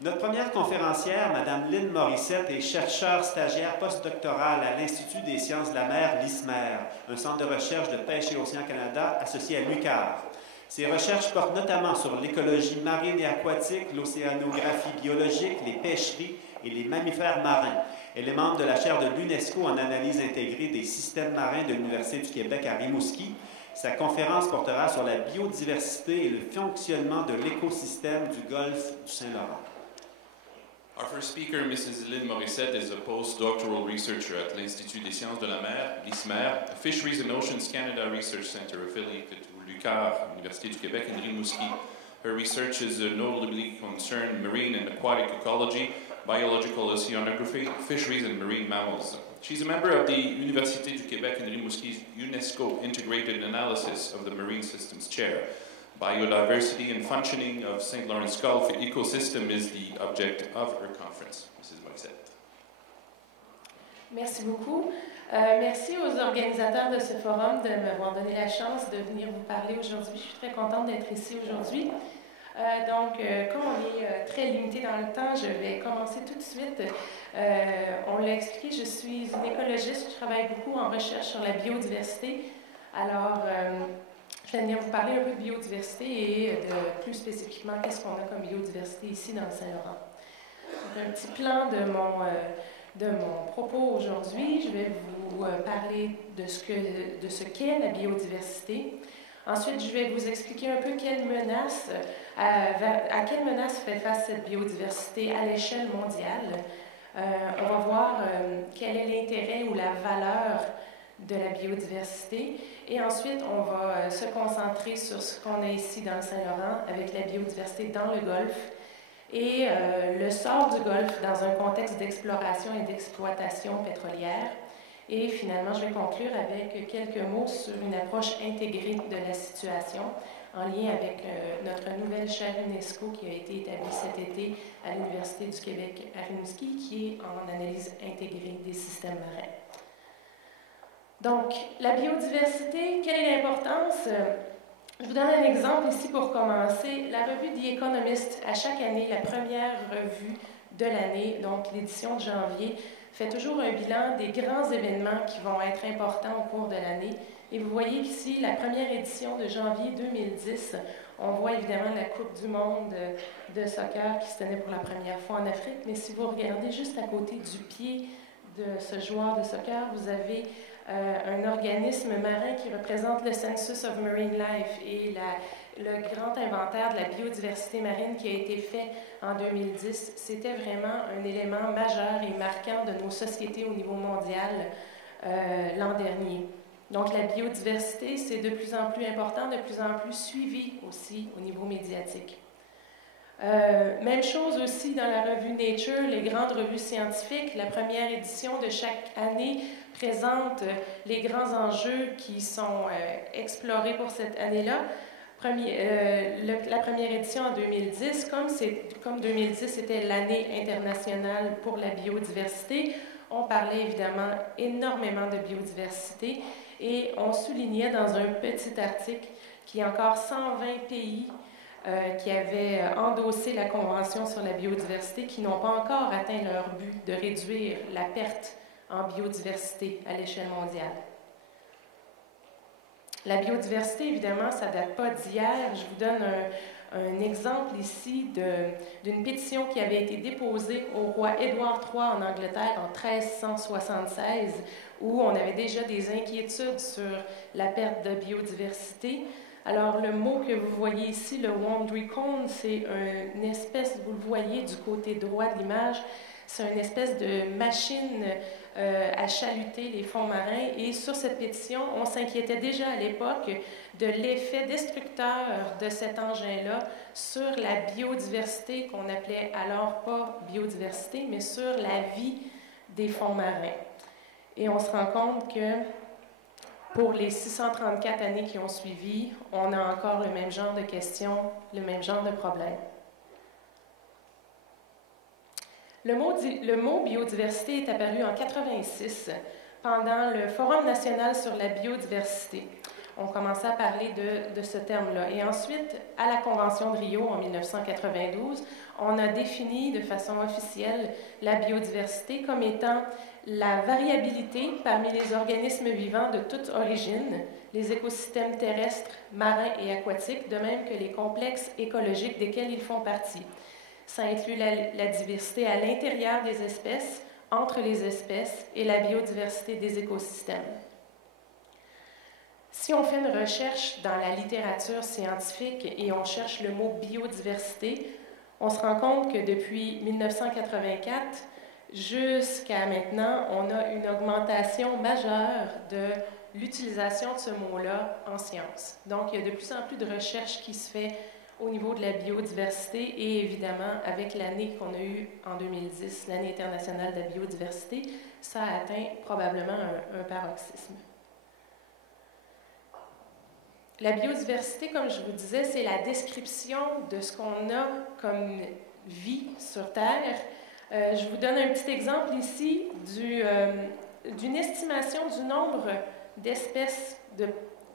Notre première conférencière, Mme Lynn Morissette, est chercheure stagiaire postdoctorale à l'Institut des sciences de la mer, l'ISMER, un centre de recherche de pêche et océan Canada associé à l'UQAR. Ses recherches portent notamment sur l'écologie marine et aquatique, l'océanographie biologique, les pêcheries et les mammifères marins. Elle est membre de la chaire de l'UNESCO en analyse intégrée des systèmes marins de l'Université du Québec à Rimouski. Sa conférence portera sur la biodiversité et le fonctionnement de l'écosystème du golfe du Saint-Laurent. Our first speaker, Mrs. Lynn Morissette, is a postdoctoral researcher at l'Institut des sciences de la mer, l'ISMER, a Fisheries and Oceans Canada Research Centre affiliated to l'UQAR, Université du Québec in Rimouski. Her research is notably concerned marine and aquatic ecology, biological oceanography, fisheries and marine mammals. She's a member of the Université du Québec in Rimouski's UNESCO Integrated Analysis of the Marine Systems Chair. Biodiversity and functioning of St. Lawrence Gulf ecosystem is the object of her conference. Mrs. Morissette. Merci beaucoup. Merci aux organisateurs de ce forum de m'avoir donné la chance de venir vous parler aujourd'hui. Je suis très contente d'être ici aujourd'hui. Comme on est très limité dans le temps, je vais commencer tout de suite. On l'a expliqué, je suis une écologiste, je travaille beaucoup en recherche sur la biodiversité. Alors, je vais venir vous parler un peu de biodiversité et plus spécifiquement, qu'est-ce qu'on a comme biodiversité ici dans le Saint-Laurent. Un petit plan de mon propos aujourd'hui. Je vais vous parler de ce qu'est la biodiversité. Ensuite, je vais vous expliquer un peu à quelle menace fait face cette biodiversité à l'échelle mondiale. On va voir quel est l'intérêt ou la valeur de la biodiversité. Et ensuite, on va se concentrer sur ce qu'on a ici dans le Saint-Laurent avec la biodiversité dans le Golfe et le sort du Golfe dans un contexte d'exploration et d'exploitation pétrolière. Et finalement, je vais conclure avec quelques mots sur une approche intégrée de la situation en lien avec notre nouvelle chaire UNESCO qui a été établie cet été à l'Université du Québec à Rimouski, qui est en analyse intégrée des systèmes marins. Donc, la biodiversité, quelle est l'importance? Je vous donne un exemple ici pour commencer. La revue The Economist, à chaque année, la première revue de l'année, donc l'édition de janvier, fait toujours un bilan des grands événements qui vont être importants au cours de l'année. Et vous voyez qu'ici, la première édition de janvier 2010, on voit évidemment la Coupe du monde de soccer qui se tenait pour la première fois en Afrique. Mais si vous regardez juste à côté du pied de ce joueur de soccer, vous avez un organisme marin qui représente le Census of Marine Life et le grand inventaire de la biodiversité marine qui a été fait en 2010. C'était vraiment un élément majeur et marquant de nos sociétés au niveau mondial l'an dernier. Donc la biodiversité, c'est de plus en plus important, de plus en plus suivi aussi au niveau médiatique. Même chose aussi dans la revue Nature, les grandes revues scientifiques. La première édition de chaque année présente les grands enjeux qui sont explorés pour cette année-là. La première édition en 2010, comme 2010 était l'année internationale pour la biodiversité, on parlait évidemment énormément de biodiversité et on soulignait dans un petit article qu'il y a encore 120 pays qui avaient endossé la Convention sur la biodiversité qui n'ont pas encore atteint leur but de réduire la perte en biodiversité à l'échelle mondiale. La biodiversité, évidemment, ça ne date pas d'hier. Je vous donne un exemple ici d'une pétition qui avait été déposée au roi Édouard III en Angleterre en 1376, où on avait déjà des inquiétudes sur la perte de biodiversité. Alors, le mot que vous voyez ici, le wandricone, c'est une espèce, vous le voyez du côté droit de l'image, c'est une espèce de machine à chaluter les fonds marins. Et sur cette pétition, on s'inquiétait déjà à l'époque de l'effet destructeur de cet engin-là sur la biodiversité, qu'on appelait alors pas biodiversité, mais sur la vie des fonds marins. Et on se rend compte que pour les 634 années qui ont suivi, on a encore le même genre de questions, le même genre de problèmes. Le mot biodiversité est apparu en 1986 pendant le Forum national sur la biodiversité. on commençait à parler de ce terme-là. Et ensuite, à la Convention de Rio en 1992, on a défini de façon officielle la biodiversité comme étant la variabilité parmi les organismes vivants de toute origine, les écosystèmes terrestres, marins et aquatiques, de même que les complexes écologiques desquels ils font partie. Ça inclut la diversité à l'intérieur des espèces, entre les espèces et la biodiversité des écosystèmes. Si on fait une recherche dans la littérature scientifique et on cherche le mot biodiversité, on se rend compte que depuis 1984 jusqu'à maintenant, on a une augmentation majeure de l'utilisation de ce mot-là en sciences. Donc, il y a de plus en plus de recherches qui se fait au niveau de la biodiversité et évidemment, avec l'année qu'on a eue en 2010, l'année internationale de la biodiversité, ça a atteint probablement un paroxysme. La biodiversité, comme je vous disais, c'est la description de ce qu'on a comme vie sur Terre. Je vous donne un petit exemple ici d'une estimation du nombre d'espèces de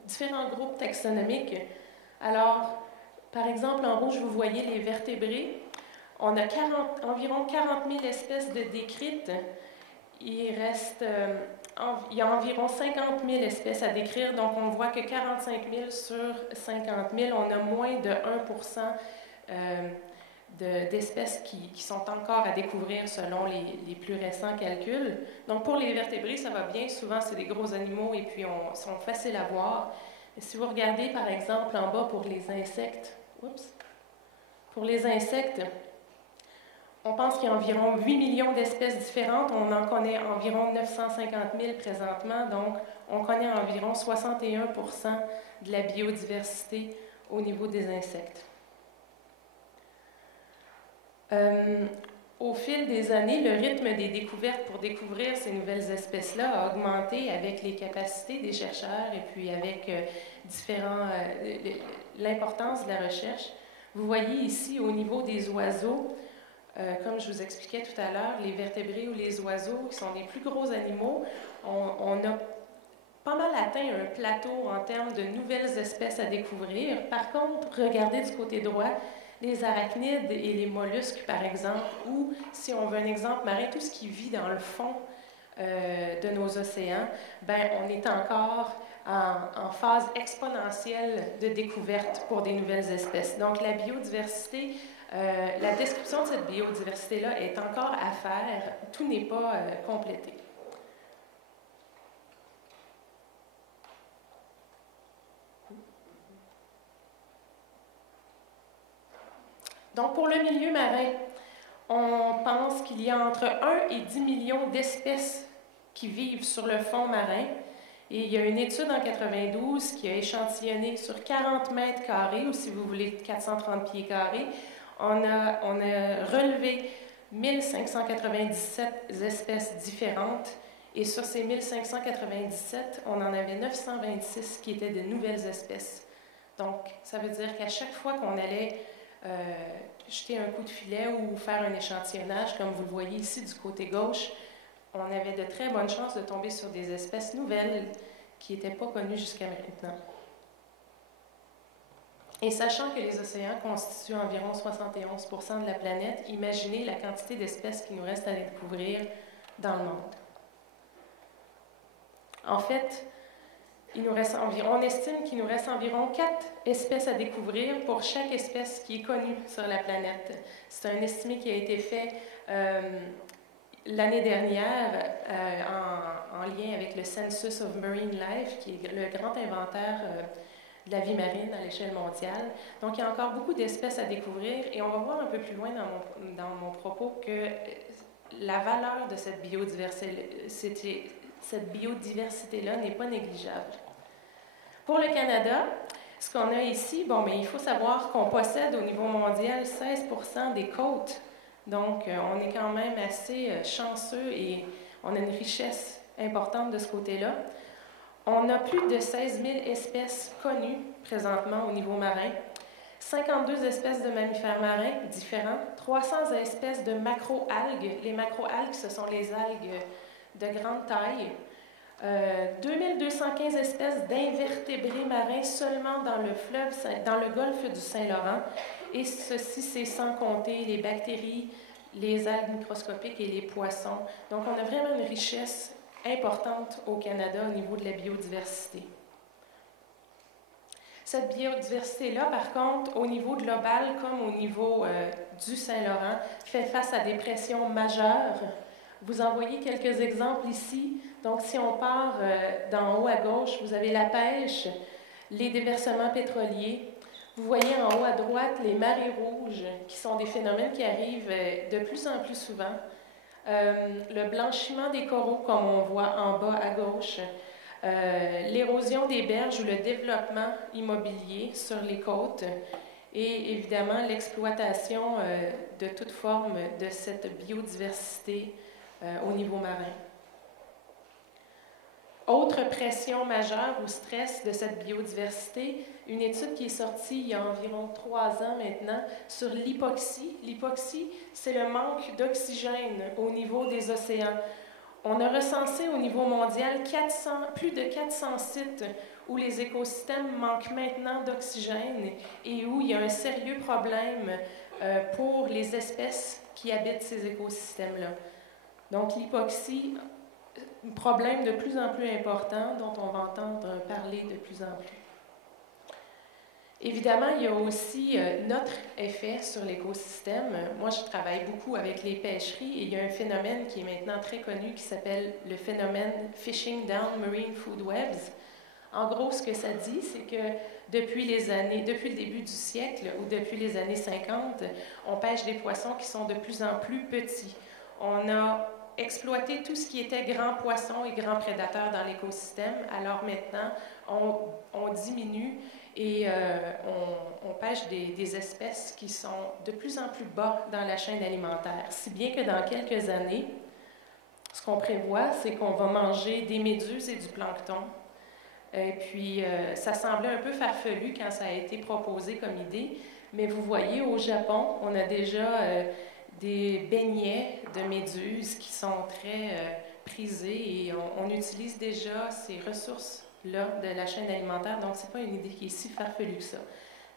différents groupes taxonomiques. Alors, par exemple, en rouge, vous voyez les vertébrés. On a environ 40 000 espèces de décrites. Il y a environ 50 000 espèces à décrire, donc on voit que 45 000 sur 50 000, on a moins de 1% d'espèces qui sont encore à découvrir selon les plus récents calculs. Donc pour les vertébrés, ça va bien. Souvent, c'est des gros animaux et puis sont faciles à voir. Et si vous regardez, par exemple, en bas pour les insectes, on pense qu'il y a environ 8 millions d'espèces différentes. On en connaît environ 950 000 présentement, donc on connaît environ 61% de la biodiversité au niveau des insectes. Au fil des années, le rythme des découvertes pour découvrir ces nouvelles espèces-là a augmenté avec les capacités des chercheurs et puis avec l'importance de la recherche. Vous voyez ici, au niveau des oiseaux, comme je vous expliquais tout à l'heure, les vertébrés ou les oiseaux, qui sont les plus gros animaux, on a pas mal atteint un plateau en termes de nouvelles espèces à découvrir. Par contre, regardez du côté droit, les arachnides et les mollusques, par exemple, ou, si on veut un exemple marin, tout ce qui vit dans le fond de nos océans, on est encore en phase exponentielle de découverte pour des nouvelles espèces. Donc, la biodiversité, la description de cette biodiversité-là est encore à faire. Tout n'est pas complété. Donc, pour le milieu marin, on pense qu'il y a entre 1 et 10 millions d'espèces qui vivent sur le fond marin. Et il y a une étude en 92 qui a échantillonné sur 40 mètres carrés, ou si vous voulez 430 pieds carrés. On a relevé 1597 espèces différentes. Et sur ces 1597, on en avait 926 qui étaient de nouvelles espèces. Donc, ça veut dire qu'à chaque fois qu'on allait jeter un coup de filet ou faire un échantillonnage, comme vous le voyez ici du côté gauche, on avait de très bonnes chances de tomber sur des espèces nouvelles qui n'étaient pas connues jusqu'à maintenant. Et sachant que les océans constituent environ 71% de la planète, imaginez la quantité d'espèces qui nous reste à découvrir dans le monde. En fait, on estime qu'il nous reste environ 4 espèces à découvrir pour chaque espèce qui est connue sur la planète. C'est un estimé qui a été fait l'année dernière en lien avec le Census of Marine Life, qui est le grand inventaire de la vie marine à l'échelle mondiale. Donc, il y a encore beaucoup d'espèces à découvrir et on va voir un peu plus loin dans mon propos que la valeur de cette biodiversité-là n'est pas négligeable. Pour le Canada, ce qu'on a ici, il faut savoir qu'on possède au niveau mondial 16% des côtes. Donc, on est quand même assez chanceux et on a une richesse importante de ce côté-là. On a plus de 16 000 espèces connues présentement au niveau marin, 52 espèces de mammifères marins différents, 300 espèces de macro-algues. Les macro-algues, ce sont les algues de grande taille. 2215 espèces d'invertébrés marins seulement dans le fleuve, dans le golfe du Saint-Laurent. Et ceci, c'est sans compter les bactéries, les algues microscopiques et les poissons. Donc, on a vraiment une richesse importante au Canada au niveau de la biodiversité. Cette biodiversité-là, par contre, au niveau global comme au niveau du Saint-Laurent, fait face à des pressions majeures. Vous en voyez quelques exemples ici. Donc, si on part d'en haut à gauche, vous avez la pêche, les déversements pétroliers. Vous voyez en haut à droite les marées rouges, qui sont des phénomènes qui arrivent de plus en plus souvent. Le blanchiment des coraux, comme on voit en bas à gauche. L'érosion des berges ou le développement immobilier sur les côtes. Et évidemment, l'exploitation de toute forme de cette biodiversité au niveau marin. Autre pression majeure ou stress de cette biodiversité, une étude qui est sortie il y a environ 3 ans maintenant sur l'hypoxie. L'hypoxie, c'est le manque d'oxygène au niveau des océans. On a recensé au niveau mondial plus de 400 sites où les écosystèmes manquent maintenant d'oxygène et où il y a un sérieux problème pour les espèces qui habitent ces écosystèmes-là. Donc l'hypoxie, un problème de plus en plus important dont on va entendre parler de plus en plus. Évidemment, il y a aussi notre effet sur l'écosystème. Moi, je travaille beaucoup avec les pêcheries et il y a un phénomène qui est maintenant très connu qui s'appelle le phénomène Fishing Down Marine Food Webs. En gros, ce que ça dit, c'est que depuis le début du siècle ou depuis les années 50, on pêche des poissons qui sont de plus en plus petits. On a exploité tout ce qui était grands poissons et grands prédateurs dans l'écosystème. Alors maintenant, on diminue et on pêche des espèces qui sont de plus en plus bas dans la chaîne alimentaire. Si bien que dans quelques années, ce qu'on prévoit, c'est qu'on va manger des méduses et du plancton. Et puis, ça semblait un peu farfelu quand ça a été proposé comme idée, mais vous voyez, au Japon, on a déjà des beignets de méduses qui sont très prisés et on utilise déjà ces ressources-là de la chaîne alimentaire, donc ce n'est pas une idée qui est si farfelue que ça.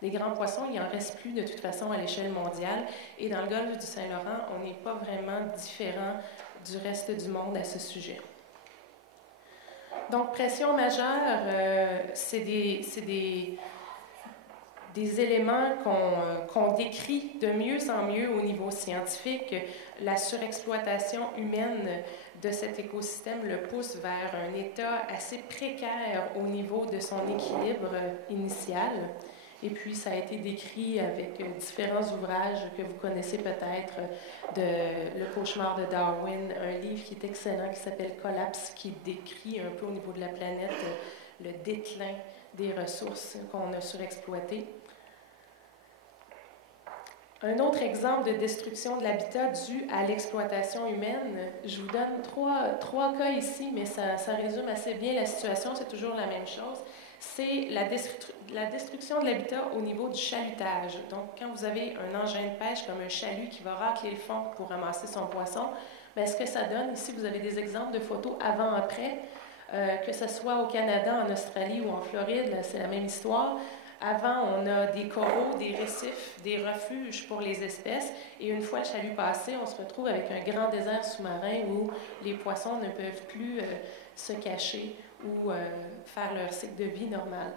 Des grands poissons, il n'en reste plus de toute façon à l'échelle mondiale et dans le golfe du Saint-Laurent, on n'est pas vraiment différent du reste du monde à ce sujet. Donc, pression majeure, c'est des éléments qu'on décrit de mieux en mieux au niveau scientifique. La surexploitation humaine de cet écosystème le pousse vers un état assez précaire au niveau de son équilibre initial. Et puis, ça a été décrit avec différents ouvrages que vous connaissez peut-être, de Le cauchemar de Darwin, un livre qui est excellent qui s'appelle Collapse, qui décrit un peu au niveau de la planète le déclin des ressources qu'on a surexploitées. Un autre exemple de destruction de l'habitat dû à l'exploitation humaine, je vous donne trois cas ici, mais ça résume assez bien la situation, c'est toujours la même chose. C'est la destruction de l'habitat au niveau du chalutage. Donc, quand vous avez un engin de pêche comme un chalut qui va racler le fond pour ramasser son poisson, bien, ce que ça donne, ici, vous avez des exemples de photos avant-après, que ce soit au Canada, en Australie ou en Floride, là, c'est la même histoire. Avant, on a des coraux, des récifs, des refuges pour les espèces. Et une fois le chalut passé, on se retrouve avec un grand désert sous-marin où les poissons ne peuvent plus se cacher ou faire leur cycle de vie normal.